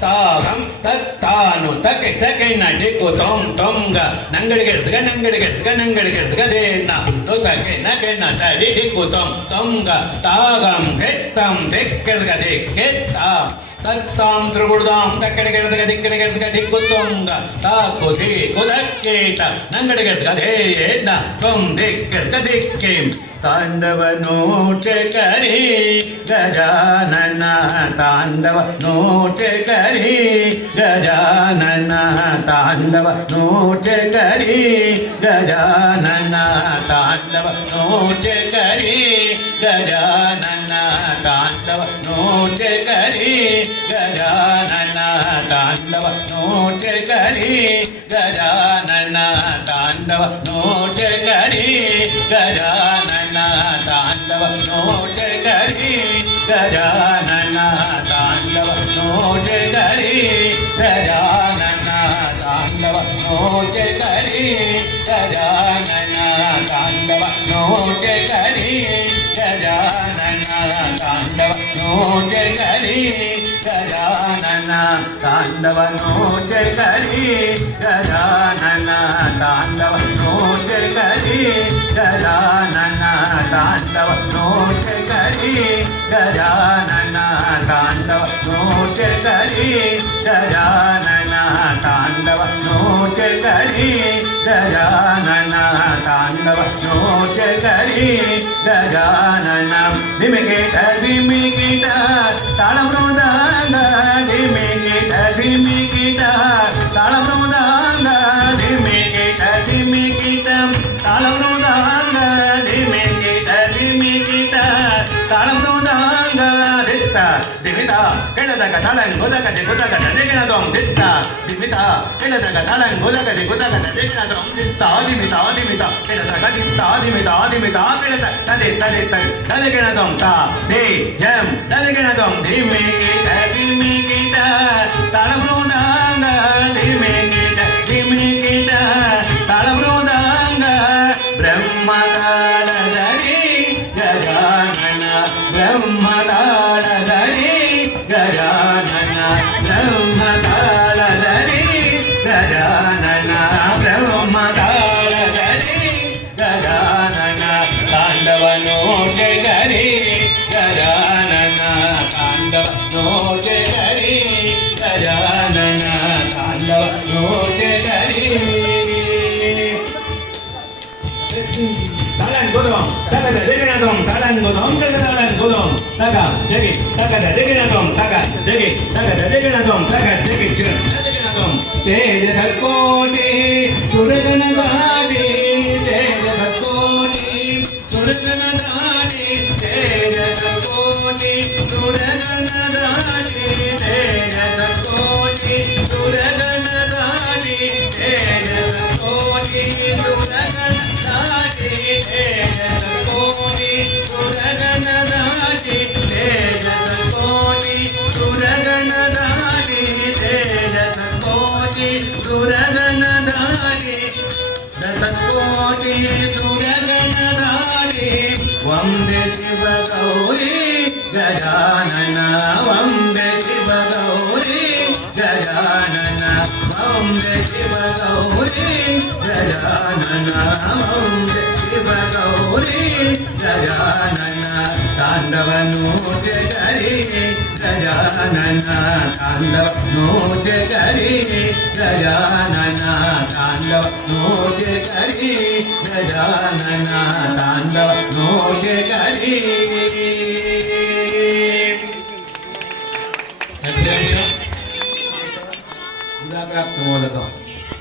தாகம் தத்தானு தக்கை தக்கை நடிக்கு தொம் தொங்க நங்கடிக்கிறதுக்க நங்கடிக்கிறதுக்க நங்கடிக்கிறதுக்க தேனா தக்கை நக்கை நடி டிக்கு தொம் தொங்க தாகம் கெத்தம் தெக்கிறதுக்க தெக்கெத்தா தத்தாம் திருகுடுதாம் தக்கடிக்கிறதுக்க திக்கடிக்கிறதுக்க திக்குத்தொங்க தாக்கு தீக்கு தக்கேட்ட நங்கடிக்கிறதுக்க தேனா தொம் திக்கிறதுக்க திக்கேம் தாண்டவ நோட்டு கரி கஜானன தாண்டவ நோட்டு கரி கஜானன தாண்டவ நோட்டு கரி கஜானன தாண்டவ நோட்டு கரி கஜானன தாண்டவ நோட்டு கரி கஜானன தாண்டவ நோட்டு கரி கஜானன தாண்டவ நோட்டு கரி கஜானன தாண்டவ நோட்டு கரி கஜானன தாண்டவ நோட்டு கரி கஜானன தாண்டவ நோட்டு கரி கஜானன தாண்டவ நோட்டு கரி கஜானன தாண்டவ நோட்டு கரி கஜானன தாண்டவ நோட்டு கரி கஜானன தாண்டவ நோட்டு கரி கஜானன தாண்டவ நோட்டு கரி கஜானன தாண்டவ நோட்டு கரி கஜானன தாண்டவ நோட்டு கரி கஜானன தாண்டவ நோட்டு கரி கஜானன திமிகிட திமிகிட தாளம்ரோதாங்க திமிகிட திமிகிட தாளம்ரோதாங்க திமிகிட திமிகிட தாளம்ரோதாங்க திமிகிட திமிகிட தாளம்ரோதாங்க தித்த திமித ಕೆಳದಾಗ ತಾಳನ್ ಗುದಗದೆ ಗುದಗದ ದಿಗಿನದೊಂ ದಿತ್ತ ದಿಮಿತ ಕೆಳದಾಗ ತಾಳನ್ ಗುದಗದೆ ಗುದಗದ ದಿಗಿನದೊಂ ದಿತ್ತ ದಿಮಿತ ದಿಮಿತ ಕೆಳದಾಗ ದಿತ್ತ ದಿಮಿತ ದಿಮಿತ ಕೆಳದ ತದೆ ತದೆ ತದೆ ತದಗಿನದೊಂ ತಾ ದೇ ಜಂ ತದಗಿನದೊಂ ಧಿಮಿಗಿಟ ಧಿಮಿಗಿಟ ತಾಳಮೃದಾಂಗ ಧಿಮಿಗಿಟ ಧಿಮಿಗಿಟ ತಾಳಮೃದಾಂಗ ಬ್ರಹ್ಮತಾಳಧರಿ ಗಜಾನನ ಬ್ರಹ್ಮತಾಳಧರಿ ಗಜಾನನ ಬ್ರಹ್ಮತಾಳಧರಿ ಗಜಾನನ ಬ್ರಹ್ಮತಾಳಧರಿ ಗಜಾನನ ತಾಂಡವ ನೋಟೆ ಗರಿ ಗಜಾನನ ತಾಂಡವ ನೋಟೆ ಗರಿ ಗಜಾನನ ತಾಂಡವ ನೋಟೆ ಗರಿ talan godom taka degenadom talan godom talan godom taka degi taka degenadom taka degi taka degenadom taka degi degenadom teja sakoti suragana dadi teja sakoti suragana dadi teja sakoti suragana dadi teja sakoti suragana dadi teja sakoti suragana तेजसकोटि सुरगणदाटि तेजसकोटि सुरगणदाटि तेजसकोटि सुरगणदाटि दशकोटि सुरगणदाटि वन्दे शिव गौरी गजानन वन्दे शिव गौरी गजानन वन्दे शिव गौरी गजानन वन्दे शिव गौरी गजानन तांडव नोट करी गजानन तांडव नोट करी गजानन तांडव नोट करी गजानन तांडव नोट करी प्राप्त मोदक